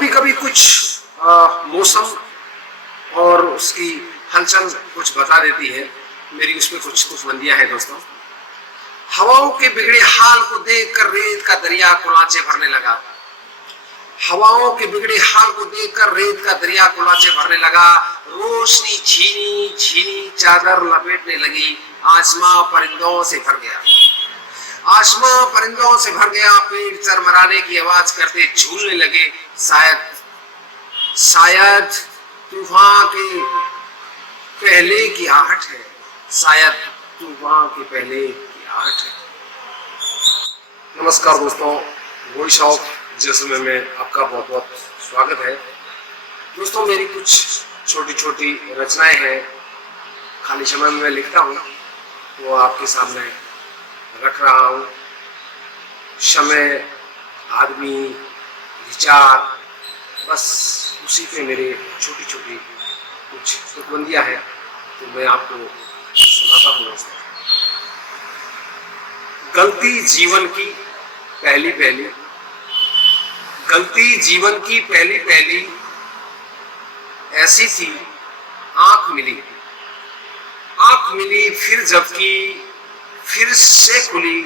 कभी कभी कुछ मौसम और उसकी हलचल कुछ बता देती है। मेरी उसमें कुछ बंदियां हैं दोस्तों। हवाओं के बिगड़े हाल को देखकर रेत का दरिया कुलाचे भरने लगा। हवाओं के बिगड़े हाल को देखकर रेत का दरिया कुलाचे भरने लगा। रोशनी झीनी झीनी चादर लपेटने लगी। आसमां परिंदों से भर गया। आसमां परिंदों से भर गया। पेड़ चरमराने की आवाज करते झूलने लगे। शायद तूफान के पहले की आहट है। शायद तूफान के पहले की आहट है। नमस्कार दोस्तों, वॉइस ऑफ जैसलमेर में आपका बहुत बहुत स्वागत है। दोस्तों, मेरी कुछ छोटी छोटी रचनाएं हैं, खाली समय में मैं लिखता हूँ, वो आपके सामने रख रहा हूँ। समय, आदमी, विचार, बस उसी पे मेरे छोटी छोटी कुछ तुकबंदियाँ हैं, तो मैं आपको सुनाता हूँ दोस्तों। गलती जीवन की पहली पहली, गलती जीवन की पहली पहली ऐसी थी। आंख मिली फिर जबकि फिर से खुली,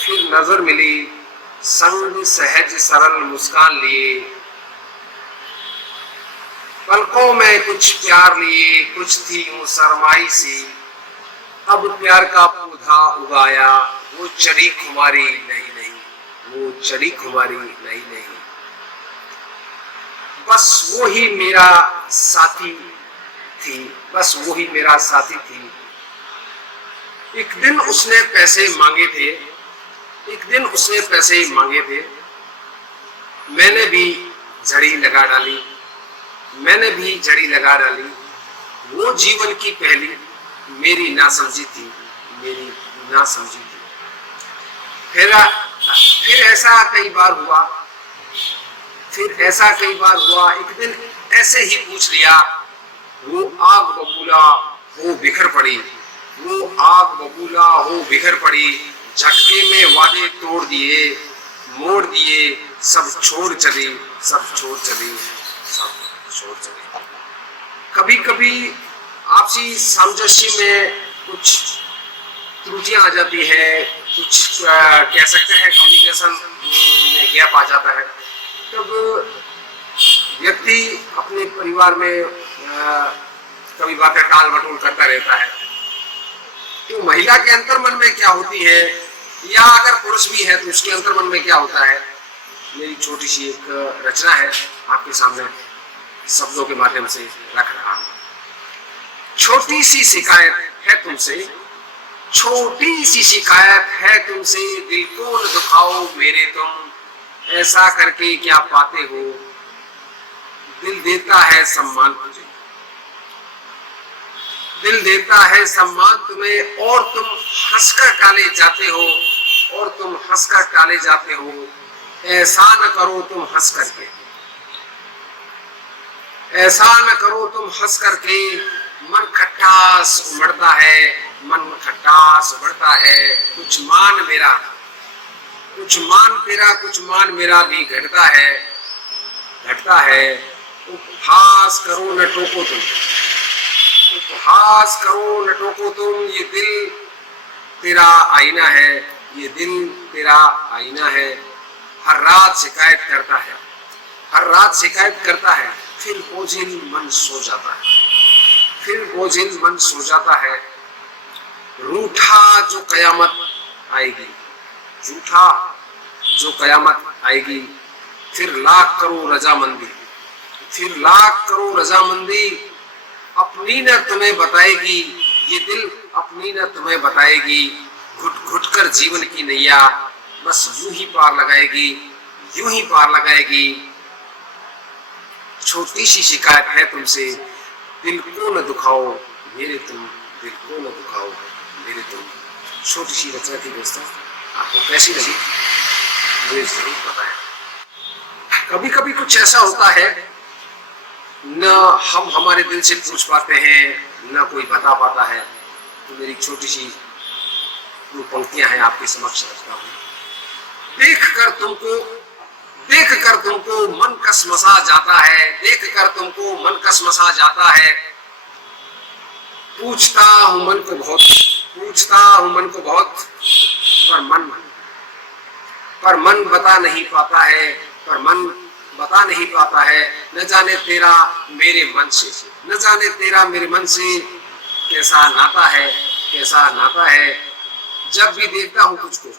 फिर नजर मिली संग सहज सरल मुस्कान लिए। पलकों में कुछ प्यार लिए, कुछ थी वो शर्माई सी। अब प्यार का पौधा उगाया, वो चढ़ी खुमारी नहीं नहीं, वो चढ़ी खुमारी नहीं नहीं। बस वो ही मेरा साथी थी, बस वो ही मेरा साथी थी। एक दिन उसने पैसे मांगे थे, एक दिन उसने पैसे मांगे थे। मैंने भी झड़ी लगा डाली, मैंने भी झड़ी लगा डाली। वो जीवन की पहली मेरी ना समझी थी, मेरी ना समझी थी। फिर ऐसा कई बार हुआ, फिर ऐसा कई बार हुआ। एक दिन ऐसे ही पूछ लिया। वो आग बबूला हो बिखर पड़ी, वो आग बबूला हो बिखर पड़ी। झटके में वादे तोड़ दिए, मोड़ दिए, सब छोड़ चली, सब छोड़ चली, सब छोड़ चली। कभी कभी आपसी सामंजस्य में कुछ त्रुटियां आ जाती है, कुछ कह सकते हैं कम्युनिकेशन में गैप आ जाता है। तब व्यक्ति अपने परिवार में कभी बातें टाल मटोल करता रहता है। तो महिला के अंतर्मन में क्या होती है, या अगर पुरुष भी है तो उसके अंतर्मन में क्या होता है, मेरी छोटी सी एक रचना है, आपके सामने शब्दों के माध्यम से रख रहा हूं। छोटी सी शिकायत है तुमसे, छोटी सी शिकायत है तुमसे। दिल को न दुखाओ मेरे तुम, ऐसा करके क्या पाते हो। दिल देता है सम्मान तुझे, दिल देता है सम्मान तुम्हें, और तुम हंसकर टाले जाते हो, और तुम हंसकर टाले जाते हो। ऐसा न करो तुम हंस करके, ऐसा न करो तुम हंस करके। मन खटास उमड़ता है, मन खटास उमड़ता है। कुछ मान मेरा, कुछ मान तेरा, कुछ मान मेरा भी घटता है, घटता है। उपहास करो न टोको तुम, उपहास करो न टोको तुम। ये दिल तेरा आईना है, ये दिल तेरा आईना है। हर रात शिकायत करता है, हर रात शिकायत करता है। फिर बोझिल मन सो जाता है, फिर बोझिल मन सो जाता है। रूठा जो कयामत आएगी, रूठा जो कयामत आएगी। फिर लाख करो रजामंदी, फिर लाख करो रजामंदी। अपनी न तुम्हें बताएगी ये दिल, अपनी न तुम्हें बताएगी। घुट घुट कर जीवन की नैया बस यूं ही पार लगाएगी, यूं ही पार लगाएगी। छोटी सी शिकायत है तुमसे, दिल को न दुखाओ मेरे तुम, दिल को न दुखाओ मेरे तुम। छोटी सी रचना थी दोस्तों, आपको कैसी लगी मुझे जरूर बताएं। कभी कभी कुछ ऐसा होता है, न हम हमारे दिल से पूछ पाते हैं, न कोई बता पाता है। तो मेरी छोटी सी दो पंक्तियां हैं, आपके समक्ष रखता हूं। देख कर तुमको मन कसमसा जाता है, देख कर तुमको मन कसमसा जाता है। पूछता हूं मन को बहुत, पूछता हूं मन को बहुत, पर मन बता नहीं पाता है, पर मन बता नहीं पाता है। न जाने तेरा मेरे मन से, न जाने तेरा मेरे मन से कैसा नाता है, कैसा नाता है। जब भी देखता हूं तुझको,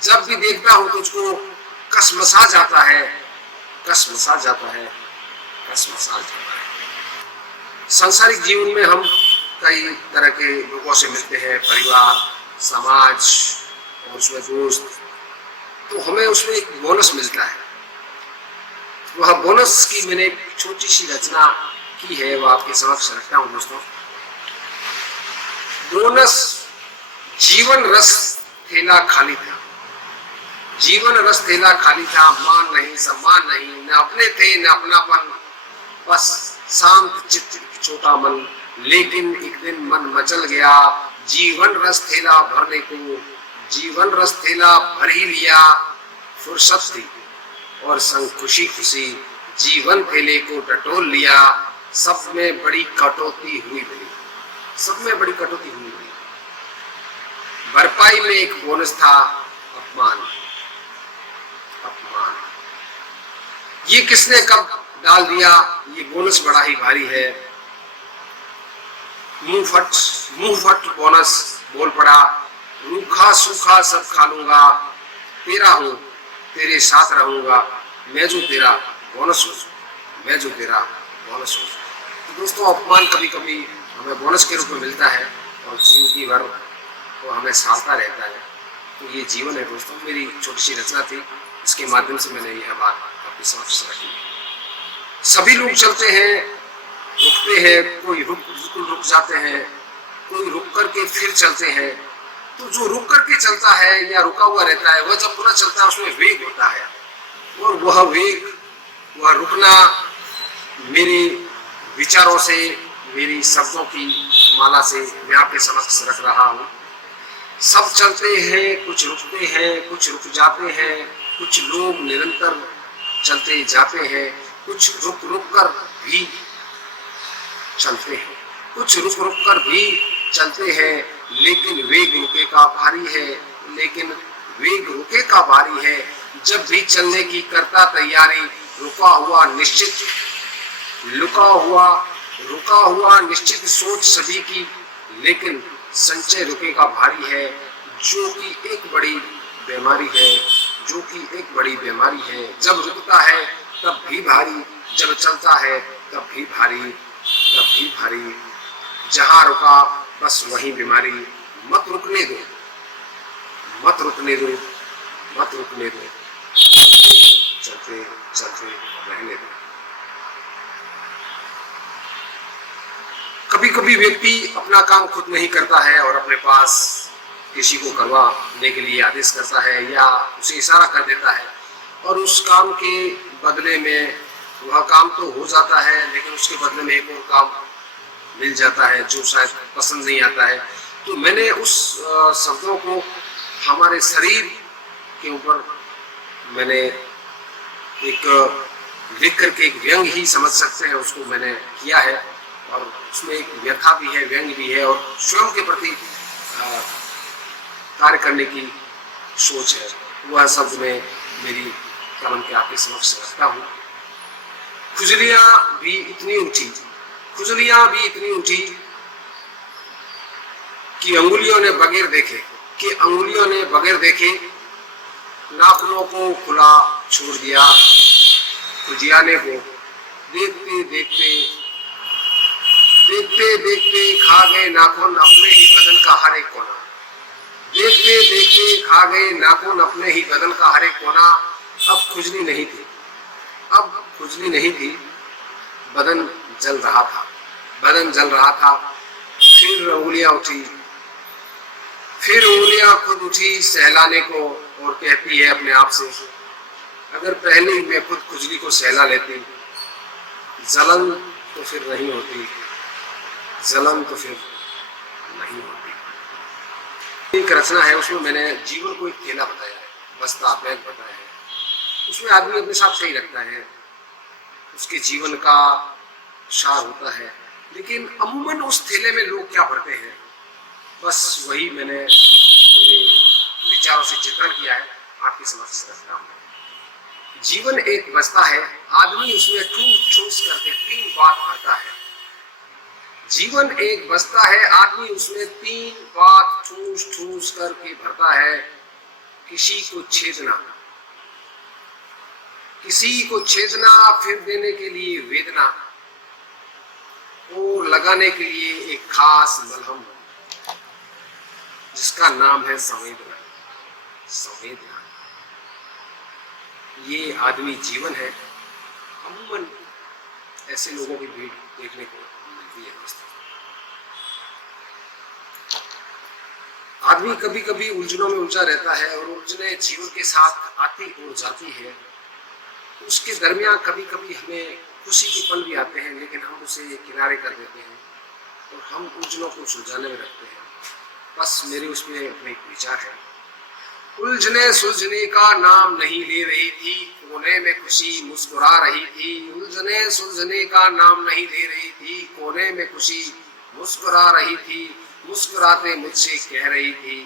जब भी देखता हूं तुझको, कसमसा जाता है, कसमसा जाता है, कसमसा जाता है। सांसारिक जीवन में हम कई तरह के लोगों से मिलते हैं, परिवार, समाज और उसमें दोस्त, तो हमें उसमें एक बोनस मिलता है। वह बोनस की मैंने एक छोटी सी रचना की है, वो आपके समक्ष रखता हूं दोस्तों। बोनस, जीवन रस थैला खाली था, जीवन रस थैला खाली था। मान नहीं, सम्मान नहीं, न अपने थे न अपनापन, बस शांत चित्त छोटा मन। लेकिन एक दिन मन मचल गया, जीवन रस थैला भरने को, जीवन रस थैला भर ही लिया। फुर्सत थी और संग खुशी खुशी, जीवन थैले को टटोल लिया। सब में बड़ी कटौती हुई भरी, सब में बड़ी कटौती हुई भरी। भरपाई में एक बोनस था, अपमान, अपमान। ये किसने कब डाल दिया, ये बोनस बड़ा ही भारी है। मुंह फट बोनस बोल पड़ा, रूखा सूखा सब खा लूंगा। तेरा हूं, तेरे साथ रहूंगा, मैं जो तेरा बोनस हूं, मैं जो तेरा बोनस हूं। तो दोस्तों, अपमान कभी कभी हमें बोनस के रूप में मिलता है और जिंदगी भर वो हमें सालता रहता है। तो ये जीवन है दोस्तों। मेरी छोटी सी रचना थी, इसके माध्यम से मैंने यह बात आपके समक्ष रखी। सभी लोग चलते हैं, रुकते हैं, कोई बिल्कुल रुक जाते हैं, कोई रुक करके फिर चलते हैं। तो जो रुक करके चलता है या रुका हुआ रहता है, वह जब पुनः चलता है उसमें वेग होता है, और वह वेग, वह रुकना मेरे विचारों से, मेरी शब्दों की माला से मैं आपके समक्ष रख रहा हूँ। सब चलते हैं, कुछ रुकते हैं, कुछ रुक जाते हैं, कुछ लोग निरंतर चलते जाते हैं, कुछ रुक रुक कर भी चलते हैं, कुछ रुक रुक कर भी चलते हैं। लेकिन वेग रुके का भारी है, लेकिन वेग रुके का भारी है। जब भी चलने की करता तैयारी, रुका हुआ निश्चित, रुका हुआ निश्चित सोच सभी की, लेकिन संचय रुके का भारी है। जो कि एक बड़ी बीमारी है, जो कि एक बड़ी बीमारी है। जब रुकता है तब भी भारी, जब चलता है तब भी भारी, तब भी भारी। जहां रुका बस वही बीमारी। मत रुकने दो, मत रुकने दो, मत रुकने दो, चलते चलते चलते रहने दो। कभी कभी व्यक्ति अपना काम खुद नहीं करता है और अपने पास किसी को करवाने के लिए आदेश करता है या उसे इशारा कर देता है, और उस काम के बदले में वह काम तो हो जाता है, लेकिन उसके बदले में एक और काम मिल जाता है जो शायद पसंद नहीं आता है। तो मैंने उस शब्दों को हमारे शरीर के ऊपर मैंने एक लिख करके, एक व्यंग ही समझ सकते हैं उसको, मैंने किया है। और उसमें एक व्यथा भी है, व्यंग भी है, और स्वयं के प्रति कार्य करने की सोच है। वह शब्द मैं मेरी कलम के आपके समक्ष रखता हूँ। खुजलियां भी इतनी उठी, खुजलियां भी इतनी उठी कि अंगुलियों ने बगैर देखे, कि अंगुलियों ने बगैर देखे नाखूनों को खुला छोड़ दिया। खुजियाने को देखते देखते, देखते देखते खा गए नाखून अपने ही बदन का हर एक कोना। देखते देखते खा गए नाखून अपने ही बदन का हर एक कोना। अब खुजली नहीं थी, अब खुजली नहीं थी, बदन जल रहा था, बदन जल रहा था। फिर उंगलियां उठी, फिर उंगलियां खुद उठी सहलाने को, और कहती है अपने आप से, अगर पहले ही मैं खुद खुजली को सहला लेती, जलन तो फिर नहीं होती, जलन तो फिर नहीं होती। एक रचना है, उसमें मैंने जीवन को एक थैला बताया है, बस्ता बैग बताया है। उसमें आदमी अपने साथ सही रखता है, उसके जीवन का सार होता है। लेकिन अमूमन उस थैले में लोग क्या भरते हैं, बस वही मैंने मेरे विचारों से चित्रण किया है, आपके समक्ष रखता हूँ। जीवन एक बस्ता है, आदमी उसमें ठूस ठूस करके 3 बात भरता है। जीवन एक बस्ता है, आदमी उसमें 3 बात ठूस ठूस करके भरता है। किसी को छेदना, किसी को छेदना, फिर देने के लिए वेदना, और लगाने के लिए एक खास मलहम जिसका नाम है संवेदना। संवेदना ये आदमी जीवन है। अमूमन ऐसे लोगों की भीड़ देखने को मिलती है। आदमी कभी कभी उलझनों में उलझा रहता है और उलझने जीवन के साथ आती और जाती है। उसके दरमियान कभी कभी हमें खुशी के पल भी आते हैं, लेकिन हम उसे किनारे कर देते हैं और हम उलझनों को सुलझाने में रखते हैं। बस मेरे उसमें अपने एक विचार है। उलझने सुलझने का नाम नहीं ले रही थी, कोने में खुशी मुस्कुरा रही थी। उलझने सुलझने का नाम नहीं ले रही थी, कोने में खुशी मुस्कुरा रही थी। मुस्कुराते मुझसे कह रही थी,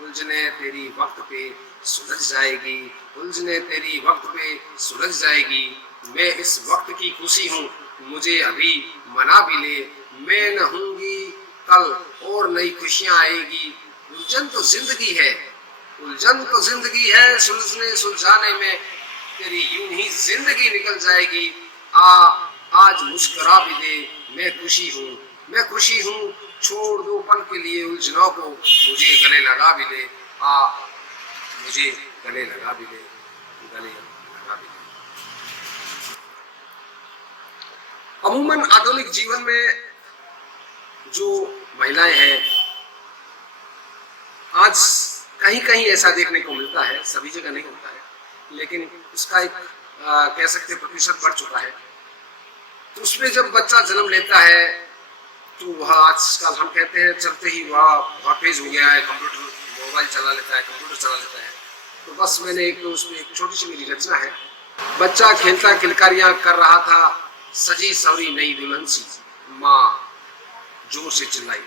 उलझने तेरी वक्त पे सुलझ जाएगी, उलझने तेरी वक्त पे सुलझ जाएगी। मैं इस वक्त की खुशी हूँ, मुझे अभी मना भी ले। मैं न होंगी कल और नई खुशियाँ आएगी। उलझन तो जिंदगी है, उलझन तो जिंदगी है, सुलझने सुलझाने में तेरी यूं ही जिंदगी निकल जाएगी। आज मुस्कुरा भी दे, मैं खुशी हूँ, मैं खुशी हूँ। छोड़ दो पल के लिए उलझनों को, मुझे गले लगा भी ले। मुझे गले लगा भी ले, गले लगा भी ले। अमूमन आधुनिक जीवन में जो महिलाएं हैं, आज कहीं कहीं ऐसा देखने को मिलता है, सभी जगह नहीं होता है, लेकिन उसका एक कह सकते प्रतिशत बढ़ चुका है। तो उसमें जब बच्चा जन्म लेता है तो वह आजकल हम कहते हैं चलते ही वह तेज हो गया है, कंप्यूटर मोबाइल चला लेता है, कंप्यूटर चला लेता है। तो बस मैंने एक उसमें एक छोटी सी मेरी रचना है। बच्चा खेलता किलकारियां कर रहा था, सजी सवरी नई दुल्हन सी, माँ जोर से चिल्लाई,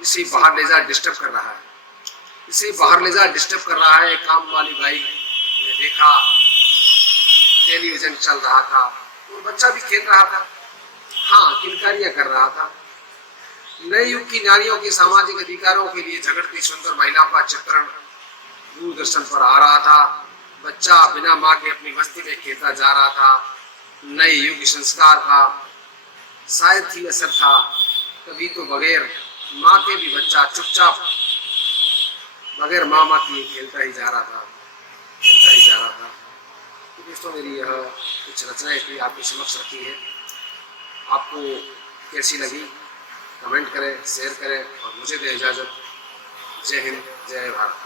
इसे बाहर ले जा डिस्टर्ब कर रहा है, इसे बाहर ले जा डिस्टर्ब कर रहा है। काम वाली भाई ने देखा टेलीविजन चल रहा था और बच्चा भी खेल रहा था, हाँ किलकारियां कर रहा था। नए युग की नारियों के सामाजिक अधिकारों के लिए झगड़ती सुंदर महिला का चित्रण दूरदर्शन पर आ रहा था। बच्चा बिना माँ के अपनी बस्ती में खेलता जा रहा था। नए युग संस्कार का शायद ही असर था, कभी तो बगैर माँ के भी बच्चा चुपचाप बगैर माँ के खेलता ही जा रहा था, खेलता ही जा रहा था। तो दोस्तों मेरी यह कुछ रचनाएं थी, आपके समक्ष रखी है। आपको कैसी लगी कमेंट करें, शेयर करें और मुझे दें इजाज़त। जय हिंद, जय भारत।